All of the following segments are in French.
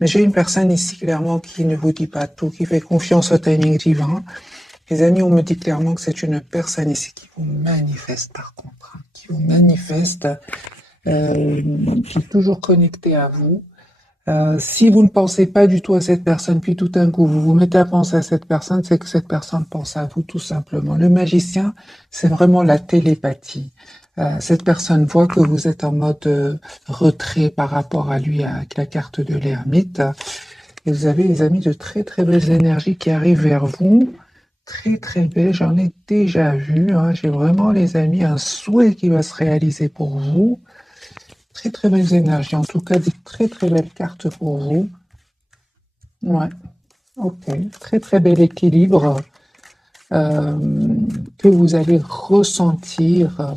Mais j'ai une personne ici clairement qui ne vous dit pas tout, qui fait confiance au timing divin. Les amis, on me dit clairement que c'est une personne ici qui vous manifeste par contre, hein, qui vous manifeste, qui est toujours connectée à vous. Si vous ne pensez pas du tout à cette personne, puis tout d'un coup vous vous mettez à penser à cette personne, c'est que cette personne pense à vous tout simplement. Le magicien, c'est vraiment la télépathie. Cette personne voit que vous êtes en mode retrait par rapport à lui avec la carte de l'ermite. Et vous avez, les amis, de très très belles énergies qui arrivent vers vous. Très très belles, j'en ai déjà vu. Hein. J'ai vraiment, les amis, un souhait qui va se réaliser pour vous. Très très belles énergies, en tout cas des très très belles cartes pour vous. Ouais, ok. Très très bel équilibre que vous allez ressentir.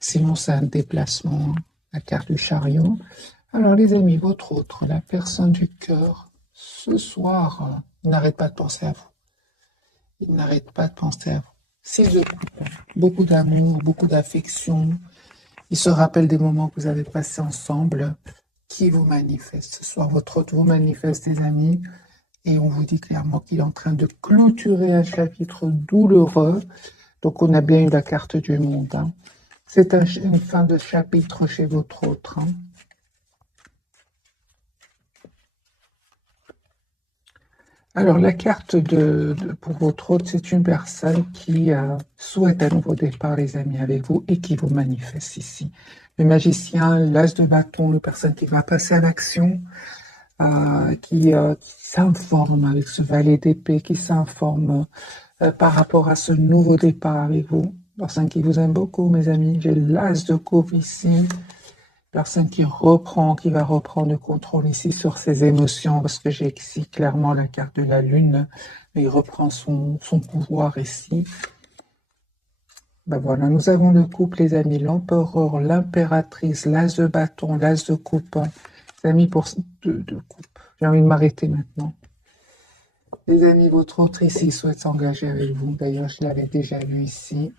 Sinon, c'est un déplacement, hein, la carte du chariot. Alors, les amis, votre autre, la personne du cœur, ce soir, il n'arrête pas de penser à vous. Il n'arrête pas de penser à vous. Six de coupe, beaucoup d'amour, beaucoup d'affection. Il se rappelle des moments que vous avez passés ensemble, qui vous manifeste. Ce soir, votre hôte vous manifeste, les amis, et on vous dit clairement qu'il est en train de clôturer un chapitre douloureux. Donc, on a bien eu la carte du monde. Hein. C'est une fin de chapitre chez votre autre. Hein. Alors, la carte pour votre hôte, c'est une personne qui souhaite un nouveau départ, les amis, avec vous et qui vous manifeste ici. Le magicien, l'as de bâton, la personne qui va passer à l'action, qui s'informe avec ce valet d'épée, qui s'informe par rapport à ce nouveau départ avec vous. Personne qui vous aime beaucoup, mes amis. J'ai l'as de coupe ici. Personne qui va reprendre le contrôle ici sur ses émotions, parce que j'ai ici clairement la carte de la lune. Il reprend son pouvoir ici. Ben voilà, nous avons le couple, les amis, l'empereur, l'impératrice, l'as de bâton, l'as de coupe. Les amis, pour de coupe. J'ai envie de m'arrêter maintenant. Les amis, votre autre ici souhaite s'engager avec vous. D'ailleurs, je l'avais déjà vu ici.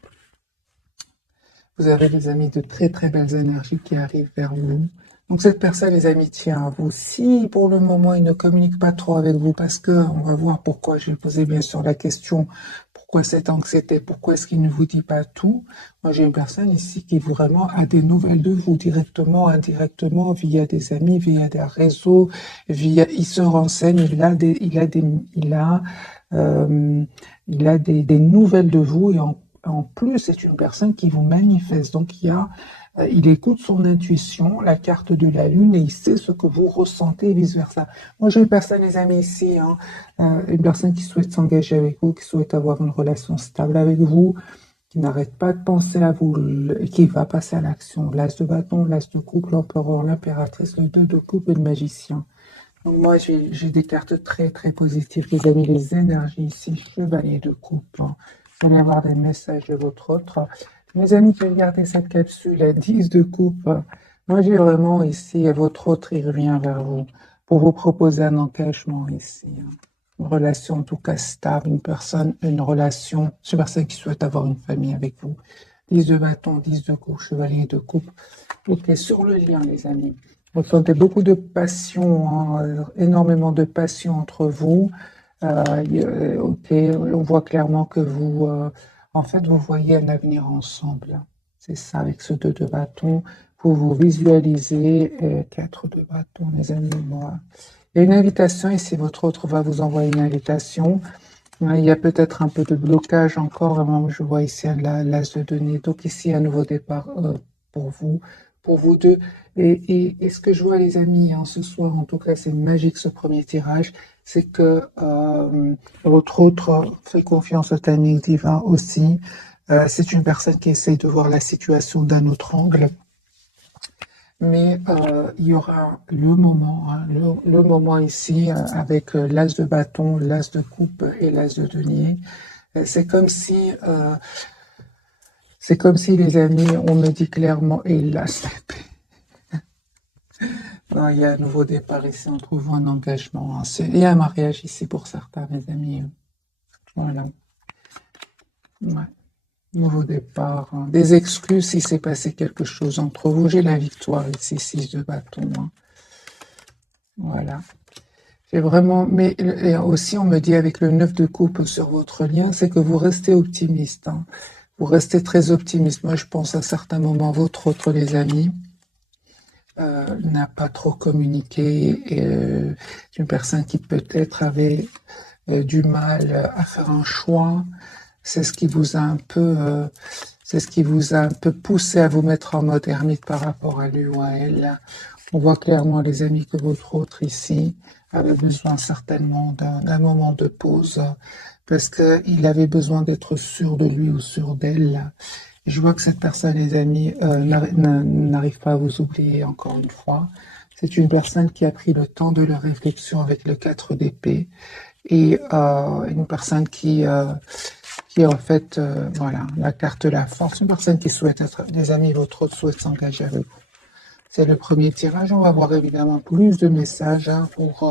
Vous avez, les amis, de très très belles énergies qui arrivent vers vous. Donc cette personne, les amis, tient à vous. Si pour le moment, il ne communique pas trop avec vous, parce que on va voir pourquoi, je vais poser bien sûr la question, pourquoi cette anxiété, pourquoi est-ce qu'il ne vous dit pas tout. Moi, j'ai une personne ici qui vraiment a des nouvelles de vous, directement, indirectement, via des amis, via des réseaux, il se renseigne, il a des nouvelles de vous, et en plus, c'est une personne qui vous manifeste. Donc, il écoute son intuition, la carte de la lune, et il sait ce que vous ressentez et vice-versa. Moi, j'ai une personne, les amis, ici, hein, une personne qui souhaite s'engager avec vous, qui souhaite avoir une relation stable avec vous, qui n'arrête pas de penser à vous, et qui va passer à l'action. L'as de bâton, l'as de coupe, l'empereur, l'impératrice, le 2 de coupe et le magicien. Donc, moi, j'ai des cartes très, très positives, les amis, les énergies ici, chevalier de coupe. Hein. Vous allez avoir des messages de votre autre. Mes amis, qui regardez cette capsule, la 10 de coupe. Moi, j'ai vraiment ici, votre autre, il revient vers vous pour vous proposer un engagement ici. Hein. Une relation, en tout cas, stable, une relation, c'est une personne qui souhaite avoir une famille avec vous. 10 de bâton, 10 de coupe, chevalier de coupe. Ok, sur le lien, les amis. Vous ressentez beaucoup de passion, hein, énormément de passion entre vous. Ok, on voit clairement que vous, en fait, vous voyez un avenir ensemble. C'est ça, avec ce 2 de bâton, vous visualisez 4 de bâton, les amis. Voilà. Il y a une invitation ici, votre autre va vous envoyer une invitation. Il y a peut-être un peu de blocage encore. Vraiment, je vois ici l'as de denier. Donc ici, un nouveau départ pour vous deux. Et ce que je vois, les amis, hein, ce soir, en tout cas, c'est magique ce premier tirage, c'est que votre autre fait confiance au timing divin aussi. C'est une personne qui essaye de voir la situation d'un autre angle. Mais il y aura le moment, hein, le moment ici avec l'as de bâton, l'as de coupe et l'as de denier. C'est comme si, les amis, on me dit clairement, et l'as d'épée. Non, il y a un nouveau départ ici entre vous, un engagement. Hein. Il y a un mariage ici pour certains, mes amis. Voilà. Ouais. Nouveau départ. Hein. Des excuses si s'est passé quelque chose entre vous. J'ai la victoire ici, 6 de bâton. Hein. Voilà. J'ai vraiment, mais et aussi on me dit avec le 9 de coupe sur votre lien, c'est que vous restez optimiste, hein. Vous restez très optimiste. Moi, je pense à certains moments, votre autre, les amis, n'a pas trop communiqué. Et, c'est une personne qui peut-être avait du mal à faire un choix. C'est ce qui vous a un peu, c'est ce qui vous a un peu poussé à vous mettre en mode ermite par rapport à lui ou à elle. On voit clairement, les amis, que votre autre ici avait besoin certainement d'un moment de pause parce qu'il avait besoin d'être sûr de lui ou sûr d'elle. Je vois que cette personne, les amis, n'arrive pas à vous oublier encore une fois. C'est une personne qui a pris le temps de la réflexion avec le 4 d'épée et une personne qui en fait, voilà, la carte de la force, une personne qui souhaite être, des amis, votre autre souhaite s'engager avec vous. C'est le premier tirage. On va voir évidemment plus de messages pour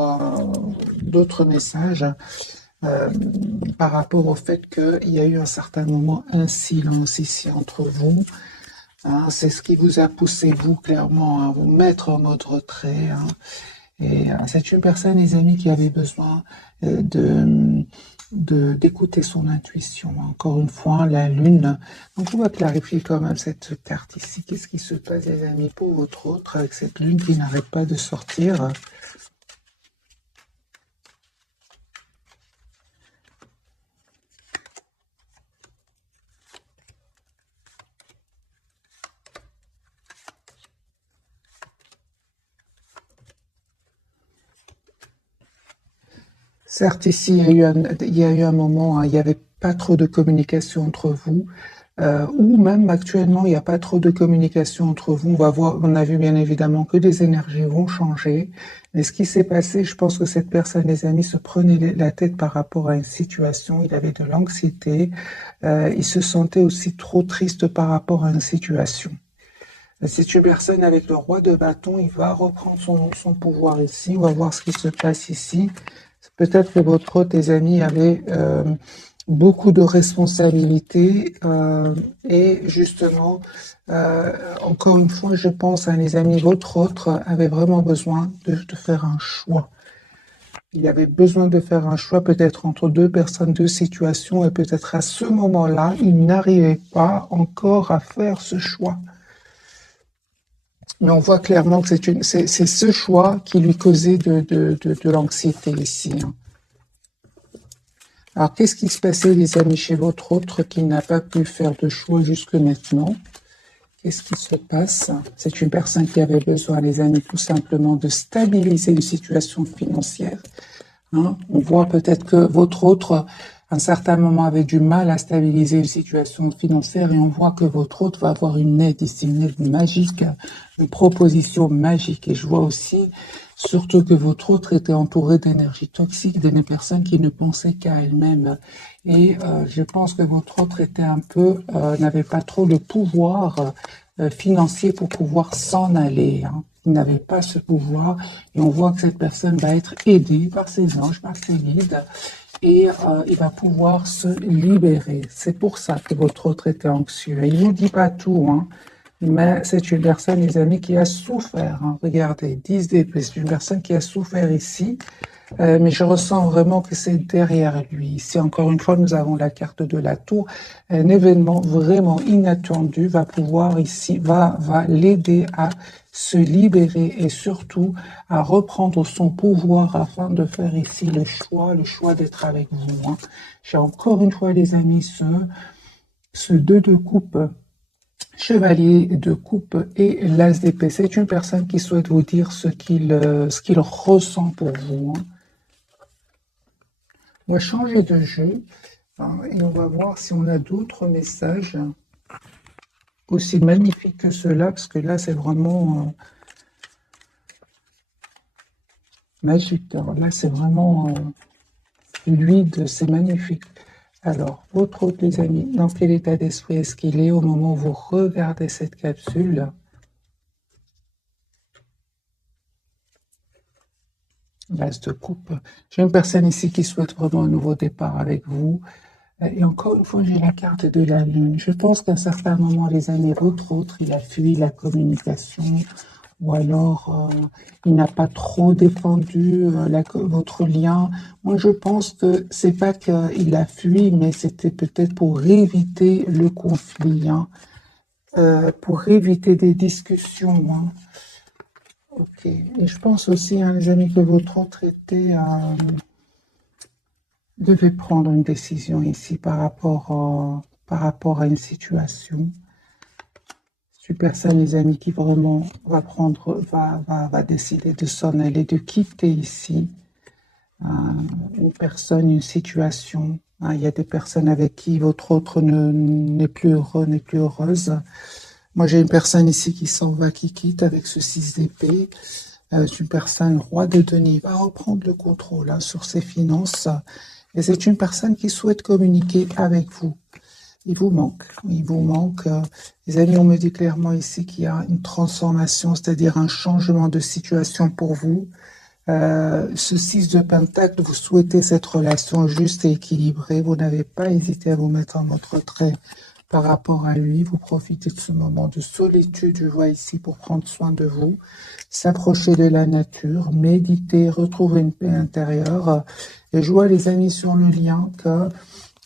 d'autres messages euh, par rapport au fait qu'il y a eu un certain moment un silence ici entre vous. Hein, c'est ce qui vous a poussé, vous, clairement, à vous mettre en mode retrait. Hein. Et c'est une personne, les amis, qui avait besoin d'écouter son intuition. Encore une fois, la lune. Donc, on va clarifier quand même cette carte ici. Qu'est-ce qui se passe, les amis, pour votre autre, avec cette lune qui n'arrête pas de sortir? Certes, ici, il y a eu un moment, hein, il n'y avait pas trop de communication entre vous, ou même actuellement, il n'y a pas trop de communication entre vous. On va voir, on a vu bien évidemment que les énergies vont changer. Mais ce qui s'est passé, je pense que cette personne, les amis, se prenait la tête par rapport à une situation. Il avait de l'anxiété. Il se sentait aussi trop triste par rapport à une situation. C'est une personne avec le roi de bâton, il va reprendre son pouvoir ici. On va voir ce qui se passe ici. Peut-être que votre hôte, tes amis, avaient beaucoup de responsabilités et justement, encore une fois, je pense à les amis, votre autre avait vraiment besoin de faire un choix. Il avait besoin de faire un choix peut-être entre deux personnes, deux situations et peut-être à ce moment-là, il n'arrivait pas encore à faire ce choix. Mais on voit clairement que c'est ce choix qui lui causait de l'anxiété ici. Hein. Alors, qu'est-ce qui se passait, les amis, chez votre autre qui n'a pas pu faire de choix jusque maintenant? Qu'est-ce qui se passe? C'est une personne qui avait besoin, les amis, tout simplement de stabiliser une situation financière. Hein? On voit peut-être que votre autre, à un certain moment, avait du mal à stabiliser une situation financière et on voit que votre autre va avoir une aide ici, une aide magique, une proposition magique. Et je vois aussi, surtout que votre autre était entouré d'énergie toxique, des personnes qui ne pensaient qu'à elles-mêmes. Et je pense que votre autre était un peu, n'avait pas trop le pouvoir financier pour pouvoir s'en aller. Hein. Il n'avait pas ce pouvoir et on voit que cette personne va être aidée par ses anges, par ses guides et il va pouvoir se libérer. C'est pour ça que votre autre était anxieux. Et il ne vous dit pas tout, hein, mais c'est une personne, les amis, qui a souffert. Hein. Regardez, 10 d'épée, c'est une personne qui a souffert ici. Mais je ressens vraiment que c'est derrière lui. Ici, encore une fois, nous avons la carte de la tour. Un événement vraiment inattendu va pouvoir ici, va l'aider à se libérer et surtout à reprendre son pouvoir afin de faire ici le choix d'être avec vous. Hein. J'ai encore une fois, les amis, ce 2 de coupe, chevalier de coupe et l'as d'épée. C'est une personne qui souhaite vous dire ce qu'il ressent pour vous. Hein. On va changer de jeu hein, et on va voir si on a d'autres messages aussi magnifiques que ceux-là, parce que là, c'est vraiment magique. Alors là, c'est vraiment fluide, c'est magnifique. Alors, votre autre, les amis, dans quel état d'esprit est-ce qu'il est au moment où vous regardez cette capsule? L'as de coupe. J'ai une personne ici qui souhaite vraiment un nouveau départ avec vous. Et encore une fois, j'ai la carte de la lune. Je pense qu'à un certain moment, les amis, votre autre, il a fui la communication. ou alors il n'a pas trop défendu votre lien. Moi, je pense que c'est pas qu'il a fui, mais c'était peut-être pour éviter le conflit, hein, pour éviter des discussions, hein. Ok. Et je pense aussi, hein, les amis, que votre autre devait prendre une décision ici par rapport à une situation. C'est une personne, les amis, qui vraiment va décider de s'en aller, de quitter ici une personne, une situation. Il y a des personnes avec qui votre autre n'est plus heureux, n'est plus heureuse. Moi, j'ai une personne ici qui s'en va, qui quitte avec ce 6 d'épée. C'est une personne, roi de denier, va reprendre le contrôle sur ses finances. Et c'est une personne qui souhaite communiquer avec vous. Il vous manque. Il vous manque. Les amis, on me dit clairement ici qu'il y a une transformation, c'est-à-dire un changement de situation pour vous. Ce 6 de Pentacle, vous souhaitez cette relation juste et équilibrée. Vous n'avez pas hésité à vous mettre en mode retrait par rapport à lui. Vous profitez de ce moment de solitude, je vois ici, pour prendre soin de vous, s'approcher de la nature, méditer, retrouver une paix intérieure. Et je vois, les amis, sur le lien que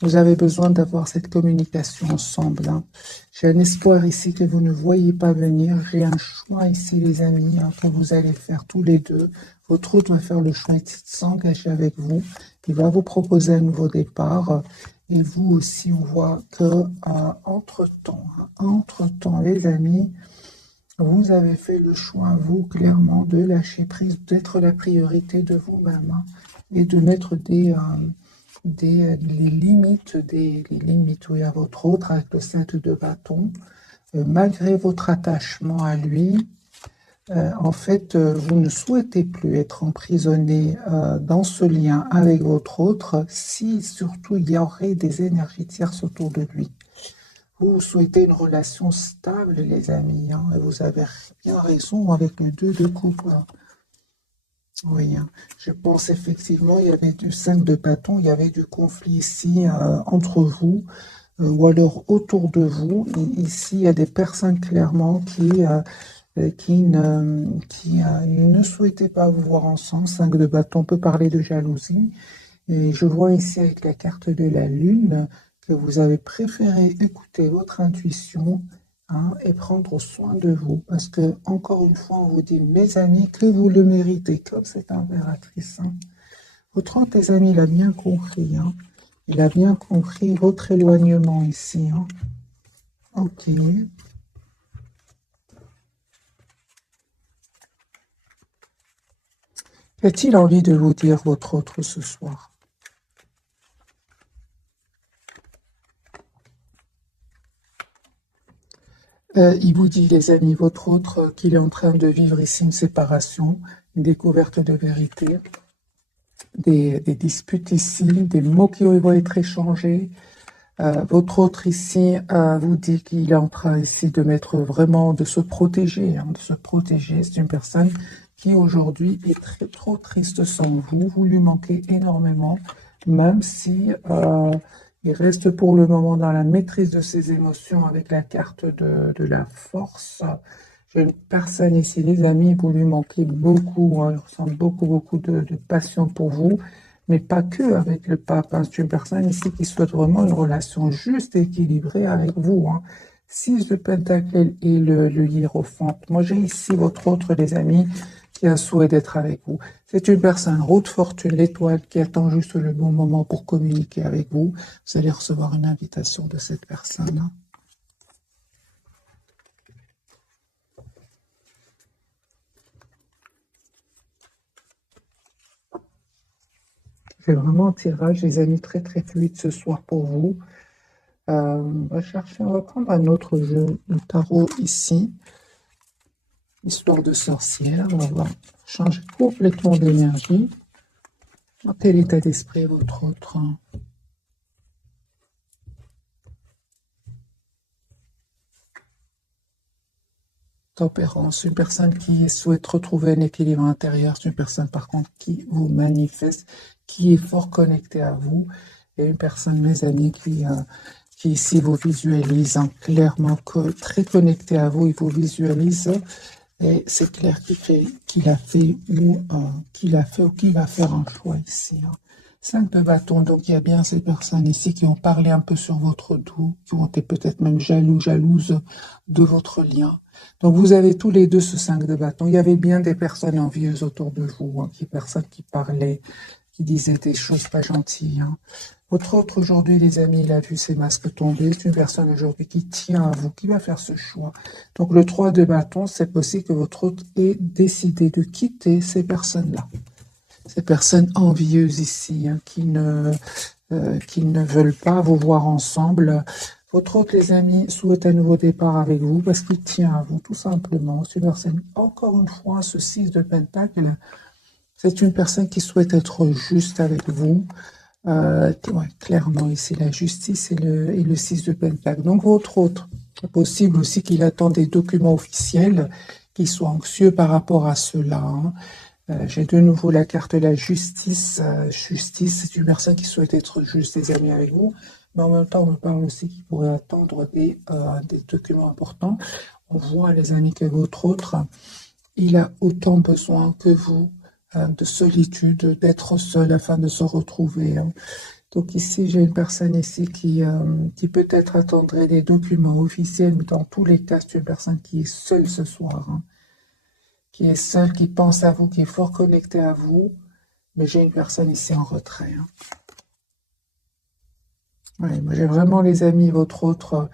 vous avez besoin d'avoir cette communication ensemble, hein. J'ai un espoir ici que vous ne voyez pas venir. J'ai un choix ici, les amis, hein, que vous allez faire tous les deux. Votre autre va faire le choix de s'engager avec vous. Il va vous proposer un nouveau départ. Et vous aussi, on voit que entre-temps, les amis, vous avez fait le choix, vous, clairement, de lâcher prise, d'être la priorité de vous-même, hein, et de mettre les limites, oui, à votre autre avec le 7 de bâton. Malgré votre attachement à lui, en fait, vous ne souhaitez plus être emprisonné dans ce lien avec votre autre si surtout il y aurait des énergies tierces autour de lui. Vous souhaitez une relation stable, les amis, hein, et vous avez bien raison avec le 2 de coupe. Oui, hein. Je pense effectivement il y avait du 5 de bâton, il y avait du conflit ici entre vous, ou alors autour de vous. Et ici, il y a des personnes clairement qui ne souhaitaient pas vous voir ensemble. 5 de bâton peut parler de jalousie. Et je vois ici avec la carte de la lune que vous avez préféré écouter votre intuition, hein, et prendre soin de vous. Parce que, encore une fois, on vous dit, mes amis, que vous le méritez, comme cette impératrice, hein. Votre autre, les amis, il a bien compris, hein. Il a bien compris votre éloignement ici, hein. Ok. Qu'a-t-il envie de vous dire, votre autre, ce soir? Il vous dit, les amis, votre autre, qu'il est en train de vivre ici une séparation, une découverte de vérité, des disputes ici, des mots qui vont être échangés. Votre autre ici vous dit qu'il est en train ici de mettre vraiment, de se protéger, hein, de se protéger. C'est une personne qui aujourd'hui est trop triste sans vous. Vous lui manquez énormément, même si il reste pour le moment dans la maîtrise de ses émotions avec la carte de la force. J'ai une personne ici, les amis, vous lui manquez beaucoup, hein, il ressent beaucoup de passion pour vous, mais pas que avec le pape, hein. C'est une personne ici qui souhaite vraiment une relation juste et équilibrée avec vous, hein. 6 de Pentacle et le hiérophante. Moi, j'ai ici votre autre, les amis, qui a souhait d'être avec vous. C'est une personne, roue de fortune, l'étoile, qui attend juste le bon moment pour communiquer avec vous. Vous allez recevoir une invitation de cette personne, hein. C'est vraiment un tirage, les amis, très fluide ce soir pour vous. On va prendre un autre jeu, le tarot ici. Histoire de sorcière, on va changer complètement d'énergie. Dans quel état d'esprit est votre autre? Tempérance, une personne qui souhaite retrouver un équilibre intérieur, c'est une personne par contre qui vous manifeste, qui est fort connectée à vous, et une personne, mes amis, qui ici vous visualise, hein, clairement très connectée à vous, il vous visualise Et c'est clair qu'il a fait ou qu'il va faire un choix ici, hein. 5 de bâton, donc il y a bien ces personnes ici qui ont parlé un peu sur votre dos, qui ont été peut-être même jalouses de votre lien. Donc vous avez tous les deux ce 5 de bâton. Il y avait bien des personnes envieuses autour de vous, hein, personnes qui parlaient, qui disaient des choses pas gentilles, hein. Votre autre aujourd'hui, les amis, il a vu ses masques tomber. C'est une personne aujourd'hui qui tient à vous, qui va faire ce choix. Donc le 3 de bâton, c'est possible que votre autre ait décidé de quitter ces personnes-là. Ces personnes envieuses ici, hein, qui ne veulent pas vous voir ensemble. Votre autre, les amis, souhaite un nouveau départ avec vous parce qu'il tient à vous, tout simplement. C'est une personne, encore une fois, ce 6 de pentacle, c'est une personne qui souhaite être juste avec vous. Ouais, clairement, ici, la justice et le 6 de pentacle. Donc, votre autre, c'est possible aussi qu'il attend des documents officiels, qu'il soit anxieux par rapport à cela, hein. J'ai de nouveau la carte de la justice. Justice, c'est une personne qui souhaite être juste, les amis, avec vous. Mais en même temps, on me parle aussi qu'il pourrait attendre des documents importants. On voit, les amis, que votre autre, il a autant besoin que vous de solitude, d'être seul afin de se retrouver, hein. Donc ici, j'ai une personne ici qui peut-être attendrait des documents officiels, mais dans tous les cas, c'est une personne qui est seule ce soir, hein, qui est seule, qui pense à vous, qui est fort connectée à vous, mais j'ai une personne ici en retrait, hein. Ouais, moi j'ai vraiment, les amis, votre autre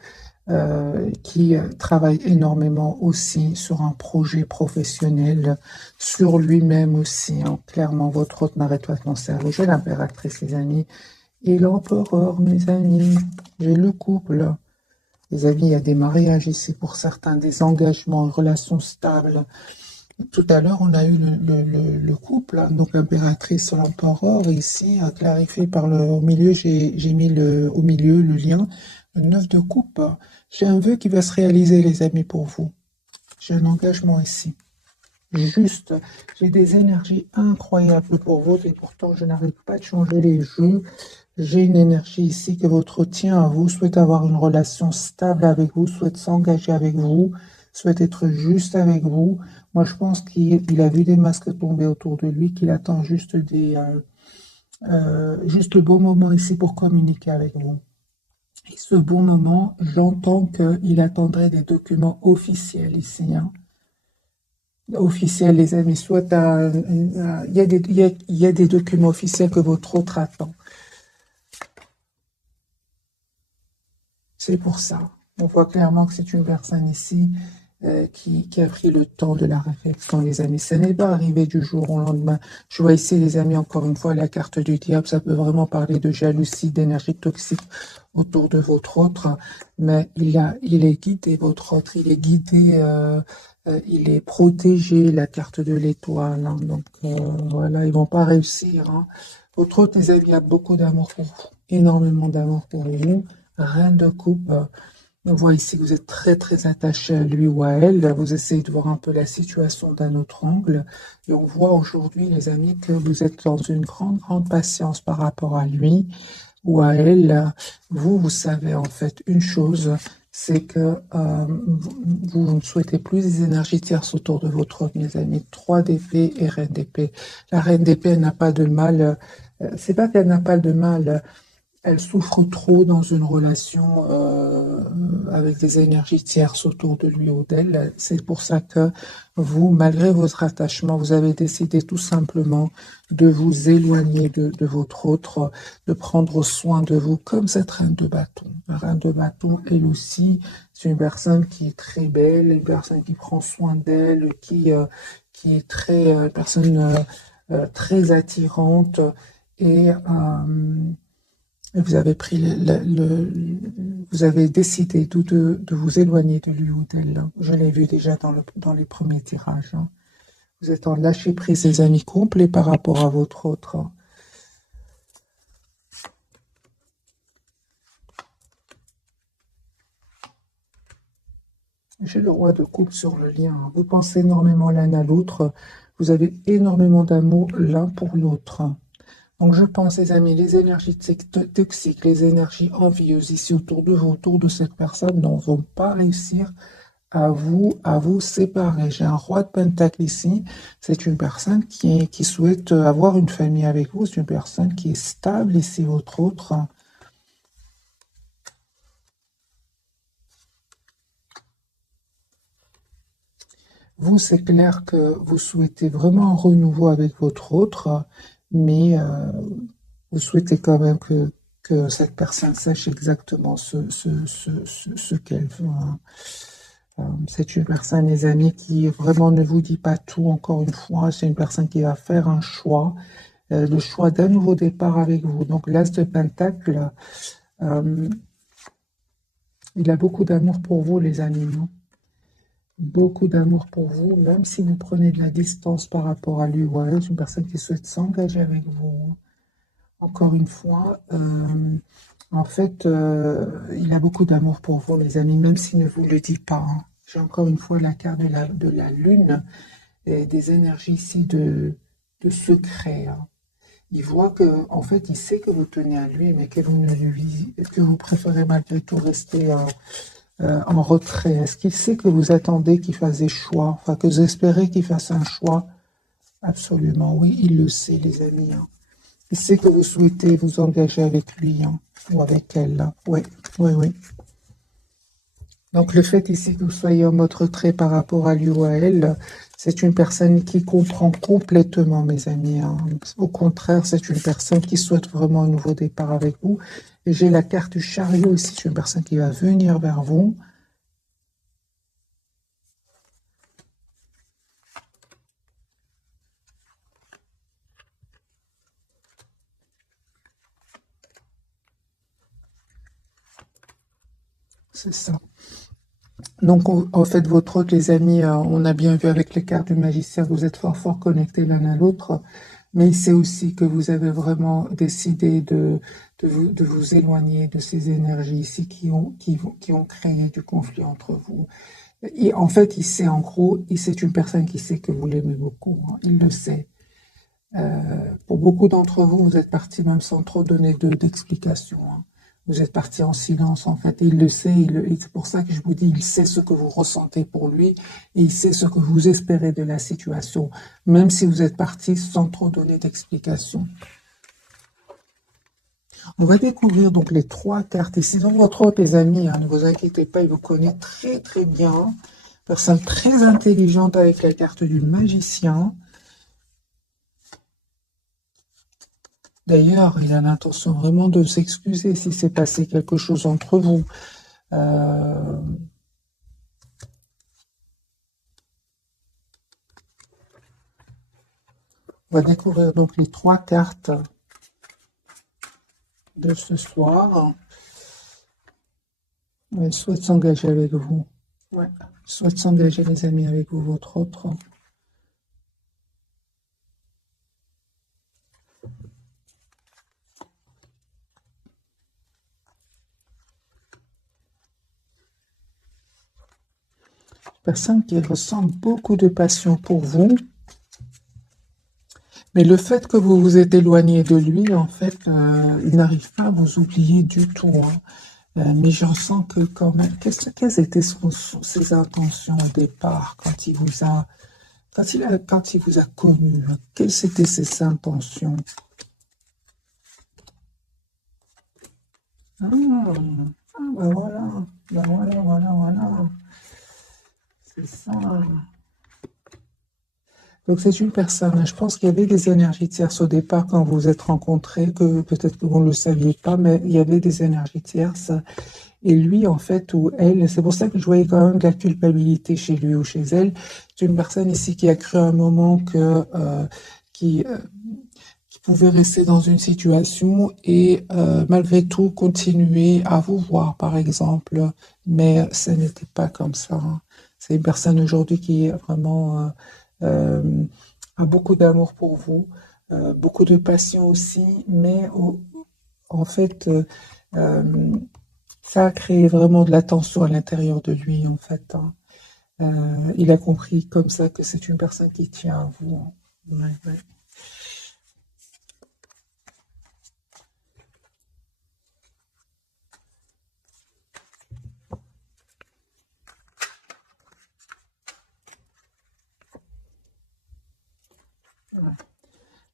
qui travaille énormément aussi sur un projet professionnel, sur lui-même aussi, hein. Clairement, votre autre n'arrête pas de penser à vous. J'ai l'impératrice, les amis, et l'empereur, mes amis. J'ai le couple. Les amis, il y a des mariages ici pour certains, des engagements, une relation stable. Tout à l'heure, on a eu le couple, hein, donc l'impératrice, l'empereur, ici, clarifié par au milieu, j'ai mis au milieu le lien, le 9 de coupe. J'ai un vœu qui va se réaliser, les amis, pour vous. J'ai un engagement ici. Juste, j'ai des énergies incroyables pour vous, et pourtant, je n'arrive pas de changer les jeux. J'ai une énergie ici que votre tient à vous, souhaite avoir une relation stable avec vous, souhaite s'engager avec vous, souhaite être juste avec vous. Moi, je pense qu'il a vu des masques tomber autour de lui, qu'il attend juste juste le bon moment ici pour communiquer avec vous. Et ce bon moment, j'entends qu'il attendrait des documents officiels ici, hein. Officiels, les amis, soit il y a des documents officiels que votre autre attend. C'est pour ça. On voit clairement que c'est une personne ici qui a pris le temps de la réflexion, les amis. Ça n'est pas arrivé du jour au lendemain. Je vois ici, les amis, encore une fois, la carte du diable. Ça peut vraiment parler de jalousie, d'énergie toxique autour de votre autre. Mais il est guidé, votre autre. Il est guidé, il est protégé, la carte de l'étoile, hein. Donc, voilà, ils vont pas réussir, hein. Votre autre, les amis, a beaucoup d'amour pour vous. Énormément d'amour pour vous. Reine de coupe. On voit ici que vous êtes très très attaché à lui ou à elle. Vous essayez de voir un peu la situation d'un autre angle. Et on voit aujourd'hui, les amis, que vous êtes dans une grande patience par rapport à lui ou à elle. Vous savez en fait une chose, c'est que vous ne souhaitez plus des énergies tierces autour de votre autre, mes amis. 3 d'épée et reine d'épée. La reine d'épée, elle n'a pas de mal. C'est pas qu'elle n'a pas de mal. Elle souffre trop dans une relation avec des énergies tierces autour de lui ou d'elle. C'est pour ça que vous, malgré votre attachement, vous avez décidé tout simplement de vous éloigner de votre autre, de prendre soin de vous comme cette reine de bâton. La reine de bâton, elle aussi, c'est une personne qui est très belle, une personne qui prend soin d'elle, qui est très personne très attirante et vous avez pris vous avez décidé de vous éloigner de lui ou d'elle. Je l'ai vu déjà dans les premiers tirages, hein. Vous êtes en lâcher prise, les amis, complet par rapport à votre autre. J'ai le roi de coupe sur le lien, hein. Vous pensez énormément l'un à l'autre. Vous avez énormément d'amour l'un pour l'autre. Donc je pense, les amis, les énergies toxiques, les énergies envieuses ici autour de vous, autour de cette personne, ne vont pas réussir à vous séparer. J'ai un roi de Pentacle ici. C'est une personne qui souhaite avoir une famille avec vous. C'est une personne qui est stable ici, votre autre. Vous, c'est clair que vous souhaitez vraiment un renouveau avec votre autre, mais vous souhaitez quand même que cette personne sache exactement ce qu'elle veut, hein. C'est une personne, les amis, qui vraiment ne vous dit pas tout, encore une fois. C'est une personne qui va faire un choix, le choix d'un nouveau départ avec vous. Donc, l'As de Pentacle, euh, il a beaucoup d'amour pour vous, les amis, hein. Beaucoup d'amour pour vous, même si vous prenez de la distance par rapport à lui ou à elle. C'est une personne qui souhaite s'engager avec vous. Encore une fois, en fait, il a beaucoup d'amour pour vous, les amis, même s'il ne vous le dit pas, hein. J'ai encore une fois la carte de la lune et des énergies ici de secret, hein. Il voit que, en fait, il sait que vous tenez à lui, mais que vous, ne lui, que vous préférez malgré tout rester en retrait. Est-ce qu'il sait que vous attendez qu'il fasse des choix, enfin que vous espérez qu'il fasse un choix? Absolument, oui, il le sait, les amis, hein. Il sait que vous souhaitez vous engager avec lui, hein, ou avec elle, là. Oui, oui, oui. Donc le fait ici que vous soyez en mode retrait par rapport à lui ou à elle, c'est une personne qui comprend complètement, mes amis, hein. Au contraire, c'est une personne qui souhaite vraiment un nouveau départ avec vous. Et j'ai la carte du chariot ici, c'est une personne qui va venir vers vous. C'est ça. Donc, en fait, votre hôte, les amis, on a bien vu avec les cartes du magicien, vous êtes fort, fort connectés l'un à l'autre. Mais il sait aussi que vous avez vraiment décidé de vous éloigner de ces énergies ici qui ont créé du conflit entre vous. Et en fait, il sait en gros, c'est une personne qui sait que vous l'aimez beaucoup, hein. Il le sait. Pour beaucoup d'entre vous, vous êtes partis même sans trop donner d'explications, hein. Vous êtes partis en silence, en fait. Et il le sait, et c'est pour ça que je vous dis, il sait ce que vous ressentez pour lui, et il sait ce que vous espérez de la situation, même si vous êtes partis sans trop donner d'explications. On va découvrir donc les trois cartes ici. Dans votre hôte, les amis, hein, ne vous inquiétez pas, il vous connaît très très bien. Personne très intelligente avec la carte du magicien. D'ailleurs, il a l'intention vraiment de s'excuser si s'est passé quelque chose entre vous. Euh, on va découvrir donc les trois cartes de ce soir. Il souhaite s'engager avec vous. Ouais. Il souhaite s'engager, les amis, avec vous, votre autre. Personne qui ressent beaucoup de passion pour vous. Mais le fait que vous vous êtes éloigné de lui, en fait, il n'arrive pas à vous oublier du tout, hein. Mais j'en sens que quand même, quelles étaient ses intentions au départ quand il vous a, quand il vous a connu, hein? Quelles étaient ses intentions? Ah, ben voilà, ben voilà, voilà, voilà. C'est ça. Donc c'est une personne, hein. Je pense qu'il y avait des énergies tierces au départ quand vous vous êtes rencontrés, que peut-être que vous ne le saviez pas, mais il y avait des énergies tierces. Et lui, en fait, ou elle, c'est pour ça que je voyais quand même de la culpabilité chez lui ou chez elle. C'est une personne ici qui a cru à un moment qui, euh, qui pouvait rester dans une situation et malgré tout continuer à vous voir, par exemple. Mais ce n'était pas comme ça, hein. C'est une personne aujourd'hui qui est vraiment euh, a beaucoup d'amour pour vous, beaucoup de passion aussi, mais en fait, euh, ça a créé vraiment de la tension à l'intérieur de lui, en fait, hein. Il a compris comme ça que c'est une personne qui tient à vous, hein. Ouais, ouais.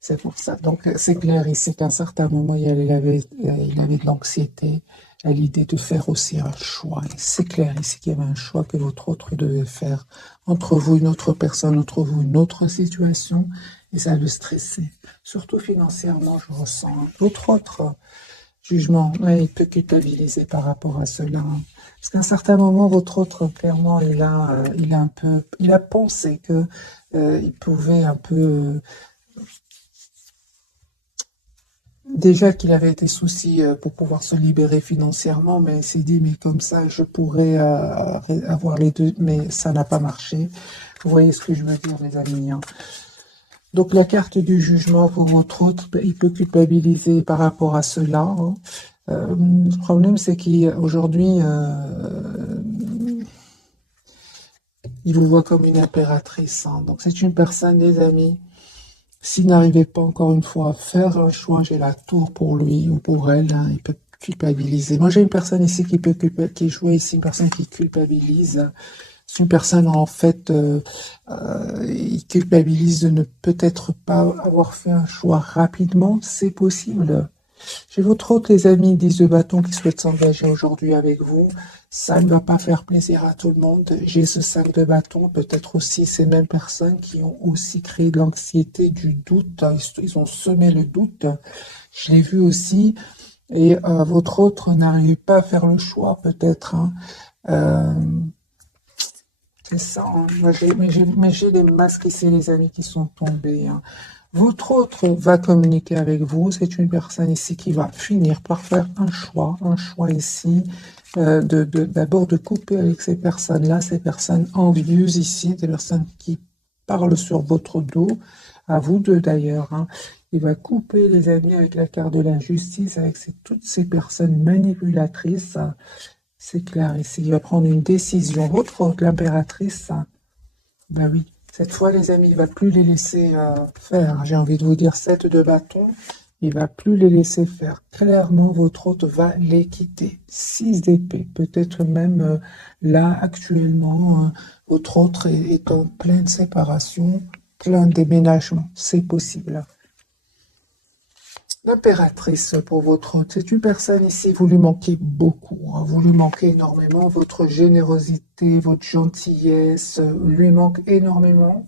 C'est pour ça. Donc, c'est clair ici qu'à un certain moment, il avait de l'anxiété à l'idée de faire aussi un choix. Et c'est clair ici qu'il y avait un choix que votre autre devait faire entre vous, une autre personne, entre vous, une autre situation. Et ça le stressait. Surtout financièrement, je ressens. Votre autre jugement, ouais, il peut culpabiliser par rapport à cela. Parce qu'à un certain moment, votre autre, clairement, il a pensé que il pouvait un peu déjà qu'il avait des soucis pour pouvoir se libérer financièrement, mais il s'est dit, mais comme ça, je pourrais avoir les deux, mais ça n'a pas marché. Vous voyez ce que je veux dire, les amis, hein. Donc, la carte du jugement pour votre autre, il peut culpabiliser par rapport à cela, hein. Le problème, c'est qu'aujourd'hui, il vous voit comme une impératrice, hein. Donc, c'est une personne, les amis. S'il n'arrivait pas encore une fois à faire un choix, j'ai la tour pour lui ou pour elle, hein, il peut culpabiliser. Moi, j'ai une personne ici qui est jouée ici, une personne qui culpabilise. C'est une personne, en fait, il culpabilise de ne peut-être pas avoir fait un choix rapidement. C'est possible. J'ai votre autre, les amis, 10 de bâton qui souhaitent s'engager aujourd'hui avec vous. Ça ne va pas faire plaisir à tout le monde. J'ai ce 5 de bâton, peut-être aussi ces mêmes personnes qui ont aussi créé de l'anxiété, du doute. Ils ont semé le doute. Je l'ai vu aussi. Et votre autre n'arrive pas à faire le choix, peut-être, hein. Euh, c'est ça, hein. Mais j'ai des masques ici, les amis, qui sont tombés, hein. Votre autre va communiquer avec vous. C'est une personne ici qui va finir par faire un choix ici, d'abord de couper avec ces personnes-là, ces personnes envieuses ici, des personnes qui parlent sur votre dos, à vous deux d'ailleurs, hein. Il va couper les amis avec la carte de la justice, avec toutes ces personnes manipulatrices. C'est clair ici, il va prendre une décision. Votre autre, l'impératrice, ben oui. Cette fois, les amis, il va plus les laisser faire. J'ai envie de vous dire 7 de bâton. Il va plus les laisser faire. Clairement, votre hôte va les quitter. 6 d'épée. Peut-être même là, actuellement, votre hôte est en pleine séparation, plein déménagement. C'est possible. L'impératrice pour votre hôte, c'est une personne ici, vous lui manquez beaucoup, hein. Vous lui manquez énormément, votre générosité, votre gentillesse lui manque énormément.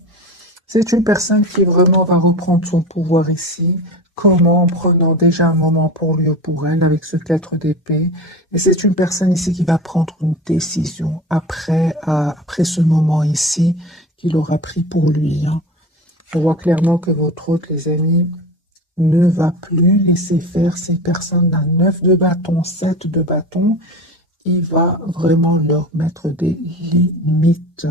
C'est une personne qui vraiment va reprendre son pouvoir ici. Comment? En prenant déjà un moment pour lui ou pour elle avec ce 4 d'épée. Et c'est une personne ici qui va prendre une décision après ce moment ici qu'il aura pris pour lui, hein. On voit clairement que votre hôte, les amis, ne va plus laisser faire ces personnes à 9 de bâton, 7 de bâton. Il va vraiment leur mettre des limites.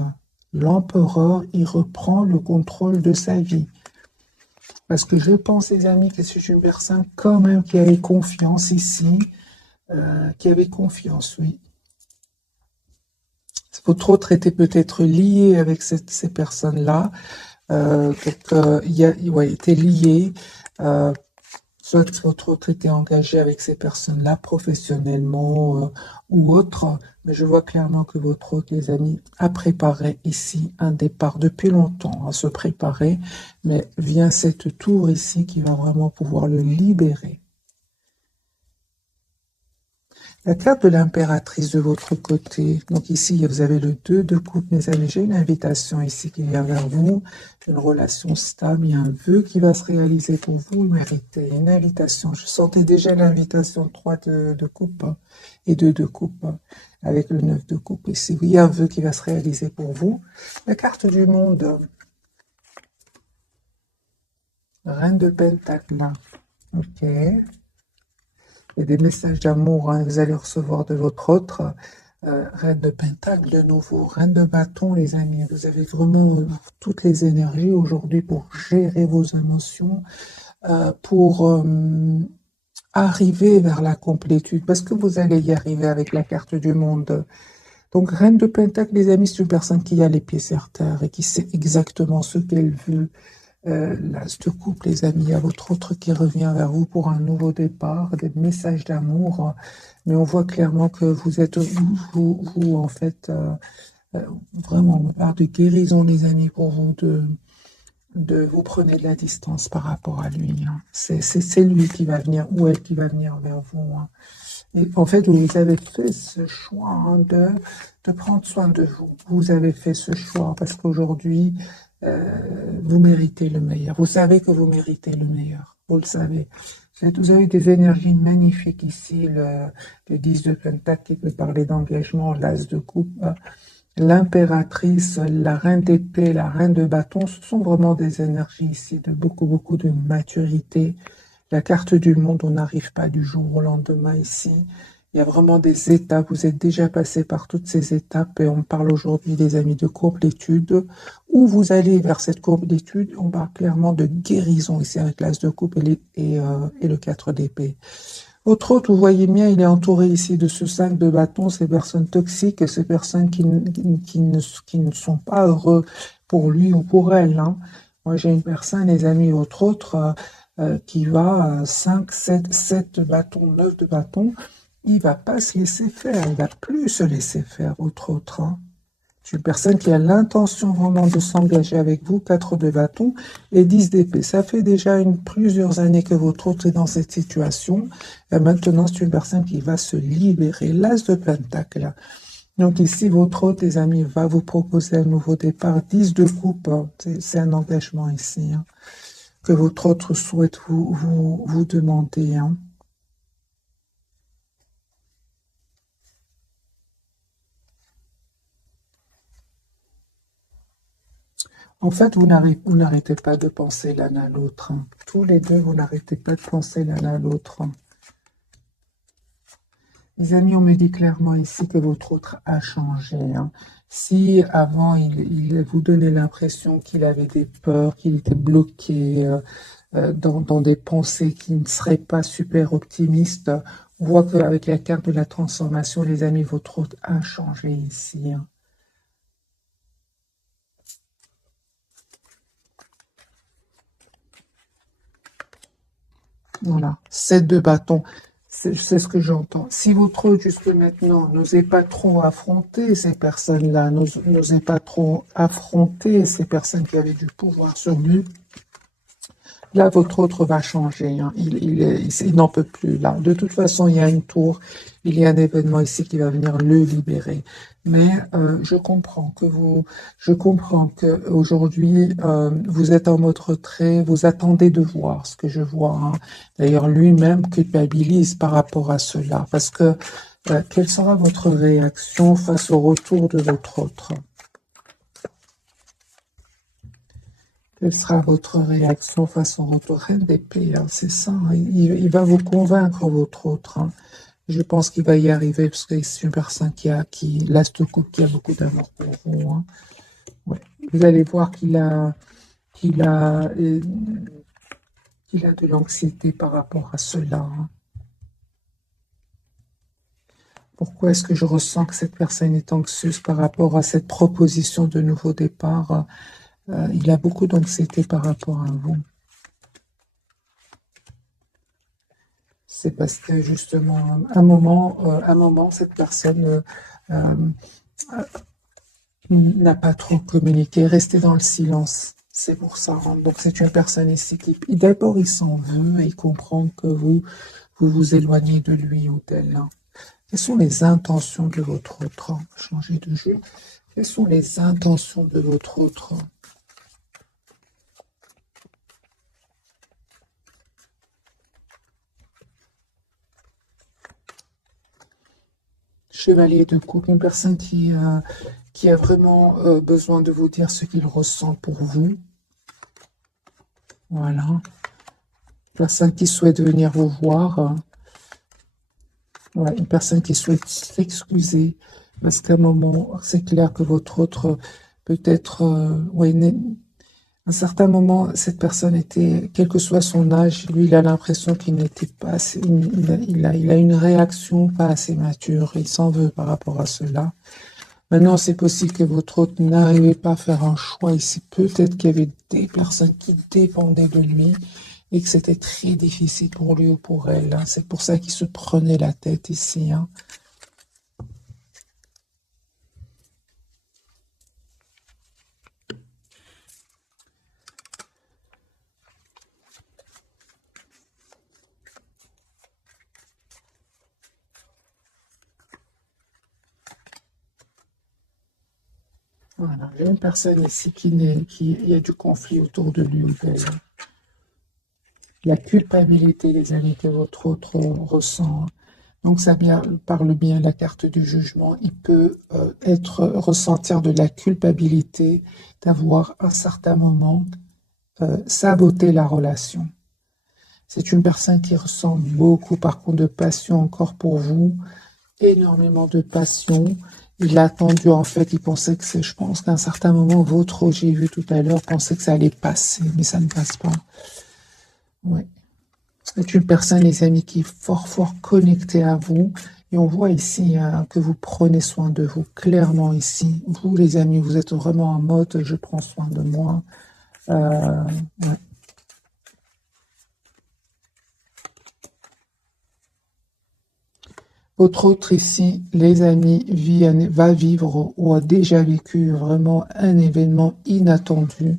L'empereur, il reprend le contrôle de sa vie. Parce que je pense, les amis, que c'est une personne quand même qui avait confiance ici, qui avait confiance, oui. Votre autre était peut-être lié avec ces personnes-là. Il était lié. Soit votre autre était engagé avec ces personnes-là professionnellement ou autre, mais je vois clairement que votre autre, les amis, a préparé ici un départ depuis longtemps, à se préparer, mais vient cette tour ici qui va vraiment pouvoir le libérer. La carte de l'impératrice de votre côté. Donc ici, vous avez le 2 de coupe, mes amis. J'ai une invitation ici qui vient vers vous. Une relation stable. Il y a un vœu qui va se réaliser pour vous. Méritez une invitation. Je sentais déjà l'invitation 3 de coupe et 2 de coupe avec le 9 de coupe ici. Oui, il y a un vœu qui va se réaliser pour vous. La carte du monde. Reine de Pentacle. Ok. Et des messages d'amour, hein, vous allez recevoir de votre autre. Reine de Pentacle de nouveau, Reine de Bâton, les amis. Vous avez vraiment toutes les énergies aujourd'hui pour gérer vos émotions, pour arriver vers la complétude, parce que vous allez y arriver avec la carte du monde. Donc, Reine de Pentacle, les amis, c'est une personne qui a les pieds sur terre et qui sait exactement ce qu'elle veut. L'as de coupe, les amis, il y a votre autre qui revient vers vous pour un nouveau départ, des messages d'amour, mais on voit clairement que vous êtes, vous en fait, vraiment, on parle de guérison, les amis, pour vous, vous prenez de la distance par rapport à lui, hein. C'est lui qui va venir, ou elle qui va venir vers vous, hein. Et en fait, vous avez fait ce choix, hein, de prendre soin de vous. Vous avez fait ce choix parce qu'aujourd'hui, vous méritez le meilleur. Vous savez que vous méritez le meilleur. Vous le savez. Vous avez des énergies magnifiques ici. Le 10 de Pentacle qui peut parler d'engagement, l'As de coupe, l'impératrice, la reine d'épée, la reine de bâton. Ce sont vraiment des énergies ici de beaucoup, beaucoup de maturité. La carte du monde, on n'arrive pas du jour au lendemain ici. Il y a vraiment des étapes. Vous êtes déjà passé par toutes ces étapes et on parle aujourd'hui, les amis, de courbe d'études. Où vous allez vers cette courbe d'études, on parle clairement de guérison ici avec l'as de coupe et le 4 d'épée. Autre autre, vous voyez bien, il est entouré ici de ce 5 de bâton, ces personnes toxiques et ces personnes qui ne sont pas heureux pour lui ou pour elle, hein. Moi, j'ai une personne, les amis, autre, qui va 5, 7 de bâton, 9 de bâton. Il va pas se laisser faire, il va plus se laisser faire, autre, hein. C'est une personne qui a l'intention vraiment de s'engager avec vous, 4 de bâton et 10 d'épée. Ça fait déjà plusieurs années que votre autre est dans cette situation. Et maintenant, c'est une personne qui va se libérer. L'as de pentacle. Donc ici, votre autre, les amis, va vous proposer un nouveau départ. 10 de coupe, hein. C'est un engagement ici, hein, que votre autre souhaite vous demander, hein. En fait, vous n'arrêtez pas de penser l'un à l'autre, hein. Tous les deux, vous n'arrêtez pas de penser l'un à l'autre, hein. Les amis, on me dit clairement ici que votre autre a changé, hein. Si avant, il vous donnait l'impression qu'il avait des peurs, qu'il était bloqué dans des pensées qui ne seraient pas super optimistes, on voit qu'avec la carte de la transformation, les amis, votre autre a changé ici, hein. Voilà, 7 de bâton. C'est ce que j'entends. Si votre jusque maintenant n'osez pas trop affronter ces personnes-là, n'osez pas trop affronter ces personnes qui avaient du pouvoir sur lui, là, votre autre va changer, hein. Il n'en peut plus, là. De toute façon, il y a une tour, il y a un événement ici qui va venir le libérer. Mais je comprends que aujourd'hui, vous êtes en mode retrait, vous attendez de voir ce que je vois, hein. D'ailleurs, lui-même culpabilise par rapport à cela, parce que quelle sera votre réaction face au retour de votre autre? Quelle sera votre réaction face au retour? Reine d'épée, hein, c'est ça, hein. Il va vous convaincre, votre autre, hein. Je pense qu'il va y arriver parce que c'est une personne l'as de coupe, qui a beaucoup d'amour pour vous, hein. Ouais. Vous allez voir qu'il a, euh, qu'il a de l'anxiété par rapport à cela, hein. Pourquoi est-ce que je ressens que cette personne est anxieuse par rapport à cette proposition de nouveau départ? Il a beaucoup d'anxiété par rapport à vous. C'est parce que justement, un moment, cette personne n'a pas trop communiqué, resté dans le silence. C'est pour ça, hein. Donc c'est une personne ici qui, d'abord, il s'en veut et il comprend que vous éloignez de lui ou d'elle, hein. Quelles sont les intentions de votre autre? Changer de jeu. Quelles sont les intentions de votre autre? Chevalier de coupe, une personne qui a vraiment besoin de vous dire ce qu'il ressent pour vous. Voilà. Une personne qui souhaite venir vous voir. Voilà. Une personne qui souhaite s'excuser. Parce qu'à un moment, c'est clair que votre autre, peut-être, ouais, à un certain moment, cette personne était, quel que soit son âge, lui, il a l'impression qu'il n'était pas assez, il a une réaction pas assez mature. Il s'en veut par rapport à cela. Maintenant, c'est possible que votre autre n'arrivait pas à faire un choix ici. Peut-être qu'il y avait des personnes qui dépendaient de lui et que c'était très difficile pour lui ou pour elle, hein. C'est pour ça qu'il se prenait la tête ici, hein. Voilà, j'ai une personne ici il y a du conflit autour de lui. La culpabilité, les amis, que votre autre ressent. Donc parle bien la carte du jugement. Il peut ressentir de la culpabilité d'avoir à un certain moment saboté la relation. C'est une personne qui ressent beaucoup, par contre, de passion encore pour vous, énormément de passion. Il a attendu, en fait, il pensait que je pense qu'à un certain moment, votre, j'ai vu tout à l'heure, pensait que ça allait passer, mais ça ne passe pas. Ouais. C'est une personne, les amis, qui est fort, fort connectée à vous. Et on voit ici que vous prenez soin de vous, clairement ici. Vous, les amis, vous êtes vraiment en mode, je prends soin de moi. Ouais. Votre autre ici, les amis, va vivre ou a déjà vécu vraiment un événement inattendu.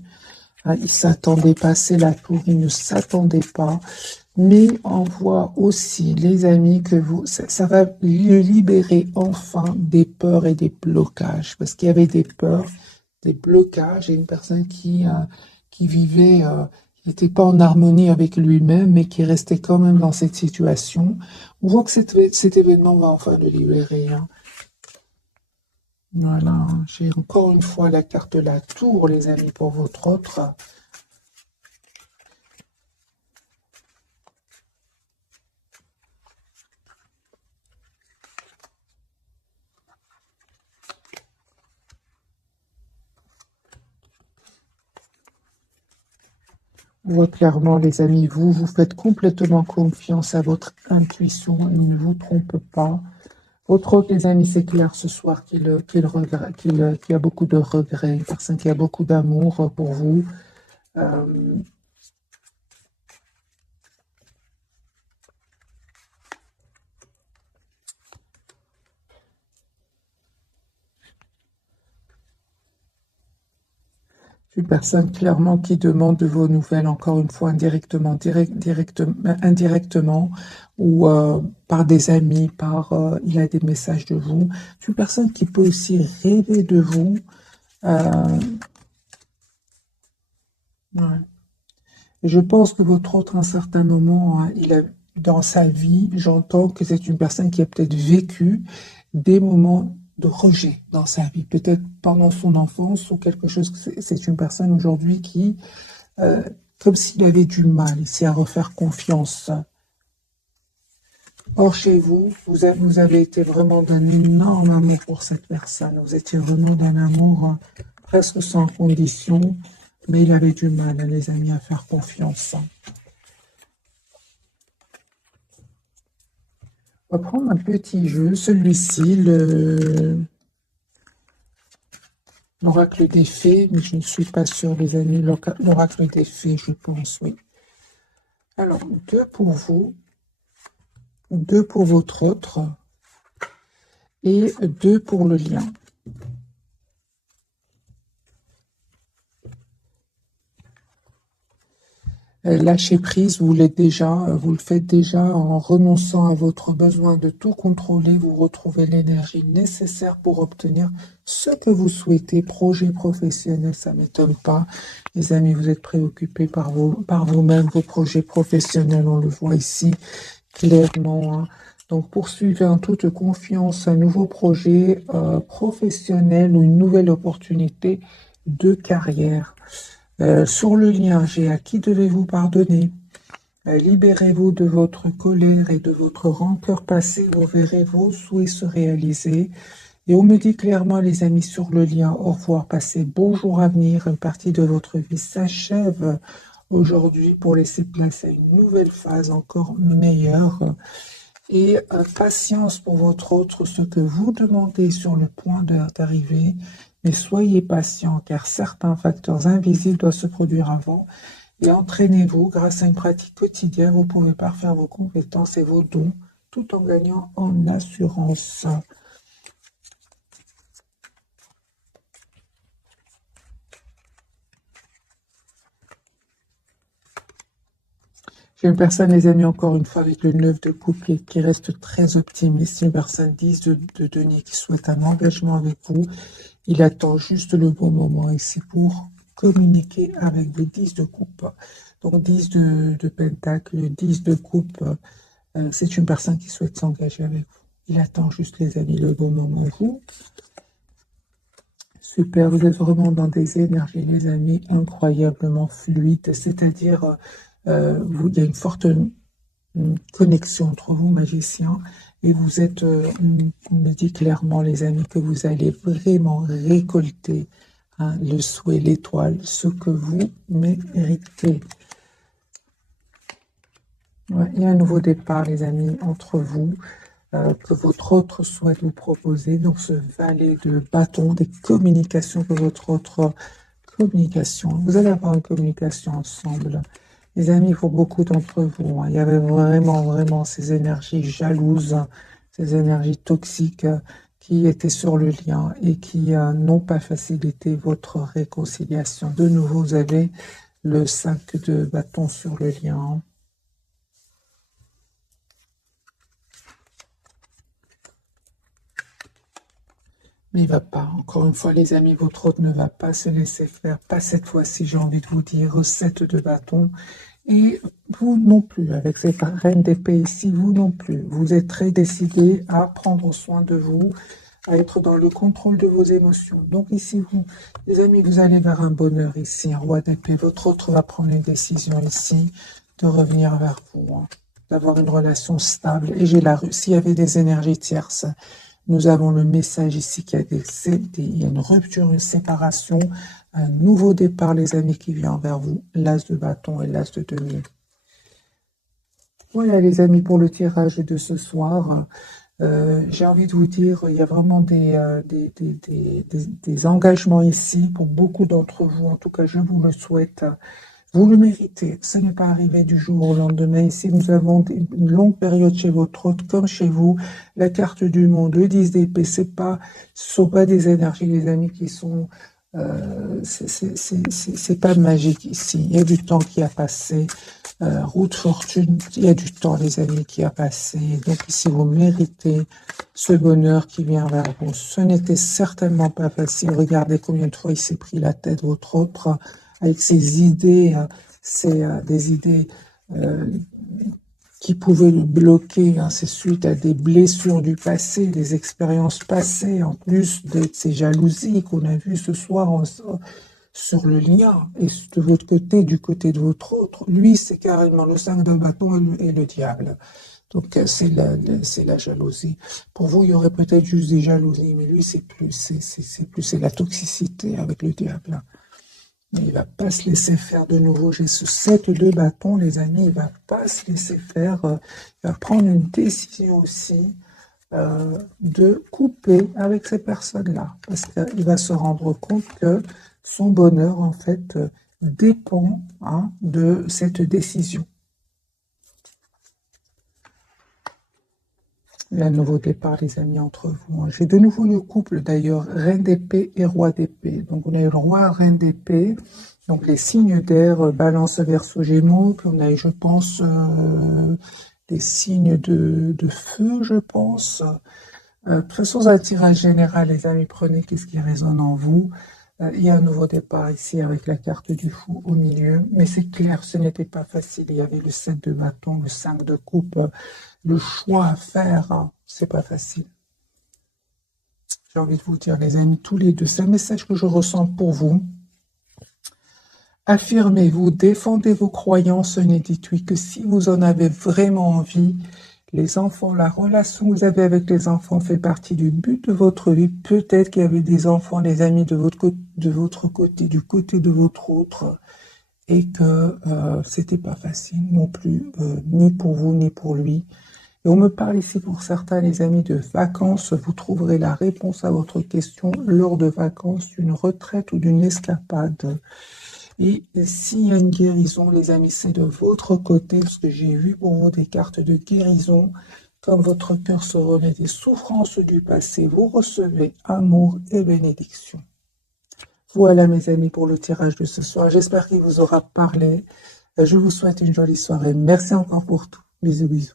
Il ne s'attendait pas, c'est la tour, il ne s'attendait pas. Mais on voit aussi, les amis, que ça va le libérer enfin des peurs et des blocages. Parce qu'il y avait des peurs, des blocages, et une personne qui vivait, qui n'était pas en harmonie avec lui-même, mais qui restait quand même dans cette situation. On voit que cet événement va enfin le libérer, hein. Voilà, j'ai encore une fois la carte de la tour, les amis, pour votre autre. On voit clairement, les amis, vous faites complètement confiance à votre intuition, elle ne vous trompe pas. Votre autre, les amis, c'est clair ce soir qu'il a beaucoup de regrets, une personne qui a beaucoup d'amour pour vous. Euh, une personne clairement qui demande de vos nouvelles, encore une fois, indirectement, ou par des amis, il a des messages de vous. C'est une personne qui peut aussi rêver de vous. Ouais. Et je pense que votre autre, à un certain moment, hein, dans sa vie, j'entends que c'est une personne qui a peut-être vécu des moments de rejet dans sa vie, peut-être pendant son enfance ou quelque chose. C'est une personne aujourd'hui qui, euh, comme s'il avait du mal ici à refaire confiance. Or, chez vous, vous avez été vraiment d'un énorme amour pour cette personne. Vous étiez vraiment d'un amour presque sans condition, mais il avait du mal, hein, les amis, à faire confiance. On va prendre un petit jeu, celui-ci, l'oracle des fées, mais je ne suis pas sûre, les amis, l'oracle des fées, je pense, oui. Alors, deux pour vous, deux pour votre autre, et deux pour le lien. Lâcher prise, vous le faites déjà en renonçant à votre besoin de tout contrôler. Vous retrouvez l'énergie nécessaire pour obtenir ce que vous souhaitez. Projet professionnel, ça ne m'étonne pas. Les amis, vous êtes préoccupés par vous-même, vos projets professionnels, on le voit ici clairement, hein. Donc, poursuivez en toute confiance un nouveau projet professionnel ou une nouvelle opportunité de carrière. Sur le lien, j'ai à qui devez-vous pardonner. Libérez-vous de votre colère et de votre rancœur passée. Vous verrez vos souhaits se réaliser. Et on me dit clairement, les amis, sur le lien, au revoir, passez bon jour à venir. Une partie de votre vie s'achève aujourd'hui pour laisser place à une nouvelle phase encore meilleure. Et patience pour votre autre, ce que vous demandez sur le point d'arriver. Mais soyez patient, car certains facteurs invisibles doivent se produire avant. Et entraînez-vous grâce à une pratique quotidienne. Vous pouvez parfaire vos compétences et vos dons tout en gagnant en assurance. J'ai une personne, les amis, encore une fois, avec le 9 de coupe qui reste très optimiste. Une personne 10 de denier qui souhaite un engagement avec vous Il attend juste le bon moment ici pour communiquer avec vous. 10 de coupe. Donc 10 de pentacle, 10 de coupe. C'est une personne qui souhaite s'engager avec vous. Il attend juste, les amis, le bon moment. Vous, super, vous êtes vraiment dans des énergies, les amis, incroyablement fluides. C'est-à-dire, il y a une forte connexion entre vous, magiciens, et vous êtes, on me dit clairement, les amis, que vous allez vraiment récolter le souhait, l'étoile, ce que vous méritez. Ouais, il y a un nouveau départ, les amis, entre vous, que votre autre souhaite vous proposer. Donc, ce valet de bâton, des communications que votre autre communication. Vous allez avoir une communication ensemble. Les amis, pour beaucoup d'entre vous, il y avait vraiment ces énergies jalouses, ces énergies toxiques qui étaient sur le lien et qui n'ont pas facilité votre réconciliation. De nouveau, vous avez le 5 de bâton sur le lien. Mais il ne va pas. Encore une fois, les amis, votre autre ne va pas se laisser faire. Pas cette fois-ci, j'ai envie de vous dire. 7 de bâton. Et vous non plus, avec cette reine d'épée ici, vous non plus. Vous êtes très décidé à prendre soin de vous, à être dans le contrôle de vos émotions. Donc ici, vous, les amis, vous allez vers un bonheur ici, un roi d'épée. Votre autre va prendre une décision ici de revenir vers vous, d'avoir une relation stable. Et j'ai s'il y avait des énergies tierces, nous avons le message ici qu'il y a une rupture, une séparation, un nouveau départ, les amis, qui vient vers vous. L'as de bâton et l'as de denier. Voilà, les amis, pour le tirage de ce soir. J'ai envie de vous dire, il y a vraiment des engagements ici pour beaucoup d'entre vous. En tout cas, je vous le souhaite. Vous le méritez. Ce n'est pas arrivé du jour au lendemain. Ici, nous avons une longue période chez votre hôte, comme chez vous. La carte du monde, le 10 d'épée, ce ne sont pas des énergies, les amis, qui sont... c'est pas magique ici. Il y a du temps qui a passé. Route fortune, il y a du temps, les amis, qui a passé. Donc ici, vous méritez ce bonheur qui vient vers vous. Ce n'était certainement pas facile. Regardez combien de fois il s'est pris la tête, votre autre, avec ses idées, c'est des idées qui pouvaient le bloquer. C'est suite à des blessures du passé, des expériences passées, en plus de ces jalousies qu'on a vues ce soir sur le lien. Et de votre côté, du côté de votre autre, lui, c'est carrément le 5 de bâton et le diable. Donc, c'est la jalousie. Pour vous, il y aurait peut-être juste des jalousies, mais lui, c'est la toxicité avec le diable. Mais il ne va pas se laisser faire de nouveau. J'ai ce 7 de bâton, les amis. Il ne va pas se laisser faire. Il va prendre une décision aussi de couper avec ces personnes-là. Parce qu'il va se rendre compte que son bonheur, en fait, dépend de cette décision. Il y a un nouveau départ, les amis, entre vous. J'ai de nouveau le couple, d'ailleurs, reine d'épée et roi d'épée. Donc, on a eu le roi, reine d'épée. Donc, les signes d'air, balance, verseau, gémeaux. Puis, on a eu, je pense, les signes de feu, je pense. De toute façon, c'est un tirage général, les amis. Prenez qu'est-ce qui résonne en vous. Il y a un nouveau départ ici avec la carte du fou au milieu. Mais c'est clair, ce n'était pas facile. Il y avait le 7 de bâton, le 5 de coupe. Le choix à faire, c'est pas facile. J'ai envie de vous dire, les amis, tous les deux, c'est un message que je ressens pour vous. Affirmez-vous, défendez vos croyances, ne dites-oui que si vous en avez vraiment envie. Les enfants, la relation que vous avez avec les enfants fait partie du but de votre vie. Peut-être qu'il y avait des enfants, les amis, de votre côté, du côté de votre autre, et que c'était pas facile non plus, ni pour vous, ni pour lui. Et on me parle ici pour certains, les amis, de vacances. Vous trouverez la réponse à votre question lors de vacances, d'une retraite ou d'une escapade. Et s'il y a une guérison, les amis, c'est de votre côté, parce que j'ai vu pour vous des cartes de guérison. Comme votre cœur se remet des souffrances du passé, vous recevez amour et bénédiction. Voilà, mes amis, pour le tirage de ce soir. J'espère qu'il vous aura parlé. Je vous souhaite une jolie soirée. Merci encore pour tout. Bisous, bisous.